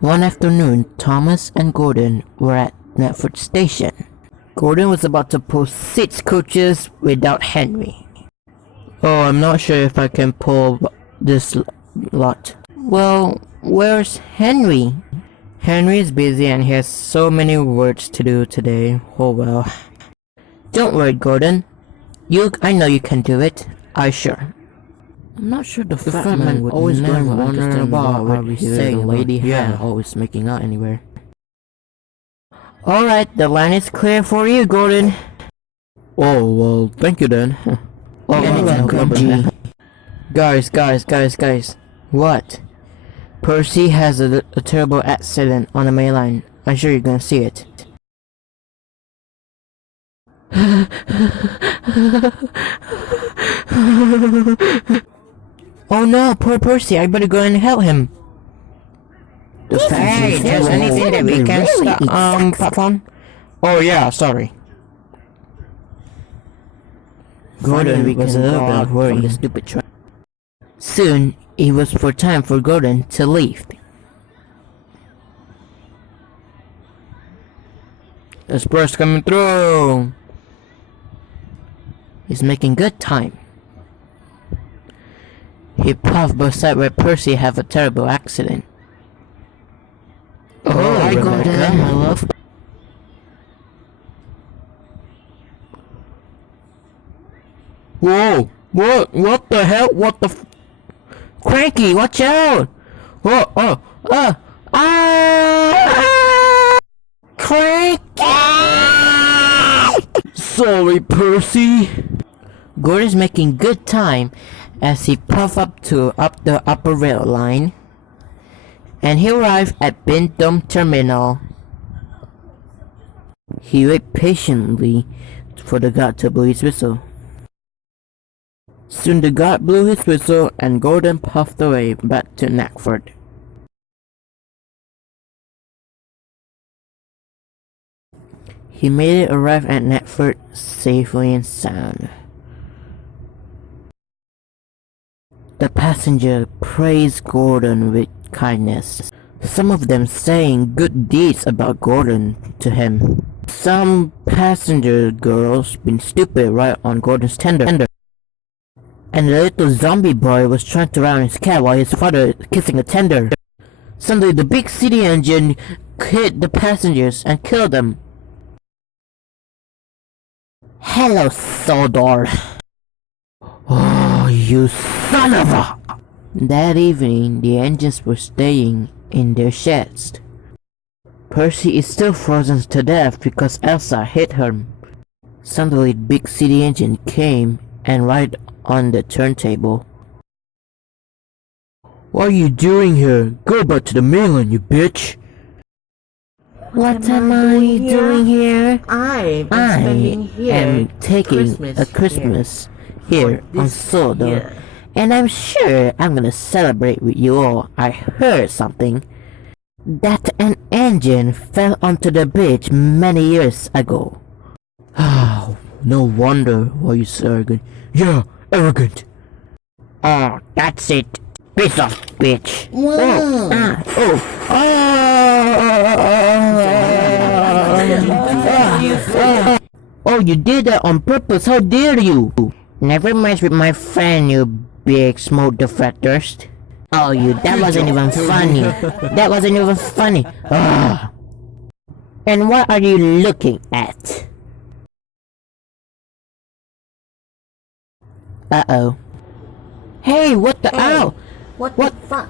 One afternoon, Thomas and Gordon were at Netford Station. Gordon was about to pull 6 coaches without Henry. Oh, I'm not sure if I can pull this lot. Well, where's Henry? Henry is busy and he has so many works to do today. Oh well. Don't worry, Gordon. I know you can do it. Sure. I'm not sure the fat man would always go and wandering about what we say. The lady hand always making out anywhere. Alright, the line is clear for you, Gordon. Oh, well, thank you then. Guys. What? Percy has a terrible accident on the main line. I'm sure you're gonna see it. Oh no, poor Percy, I better go and help him. Hey, there's anything that we can pop on? Oh yeah, sorry. Gordon was a little bit worried from the stupid truck. Soon, it was time for Gordon to leave. Express coming through! He's making good time. He puffed beside where Percy had a terrible accident. Oh, I got that, my love. Whoa! What the hell? What the Cranky, watch out! Cranky! Sorry, Percy. Gordon's making good time as he puffed up the upper rail line, and he arrived at Bindom Terminal. He waited patiently for the guard to blow his whistle. Soon the guard blew his whistle and Gordon puffed away back to Netford. He made it arrive at Netford safely and sound. The passenger praised Gordon with kindness, some of them saying good deeds about Gordon to him. Some passenger girls been stupid right on Gordon's tender, and the little zombie boy was trying to run his cat while his father kissing a tender. Suddenly the big city engine hit the passengers and killed them. Hello, Sodor. Oh, you son of a... That evening, the engines were staying in their sheds. Percy is still frozen to death because Elsa hit him. Suddenly, the big city engine came and right on the turntable. What are you doing here? Go back to the mainland, you bitch! What am I doing here? I am taking a Christmas here on Sodor, and I'm sure I'm gonna celebrate with you all. I heard something that an engine fell onto the bridge many years ago. Oh, no wonder why you're so arrogant. Yeah, arrogant. Oh, that's it. Piece of bitch. Oh, you did that on purpose. How dare you? Never mess with my friend, you big smoke deflectors. Oh, that wasn't even funny. That wasn't even funny. And what are you looking at? Uh-oh. Hey, what the ow? What the fuck?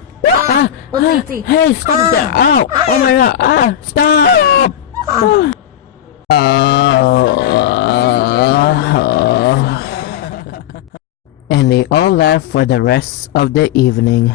Hey, stop that! Ow! Oh my god! Stop! And they all laughed for the rest of the evening.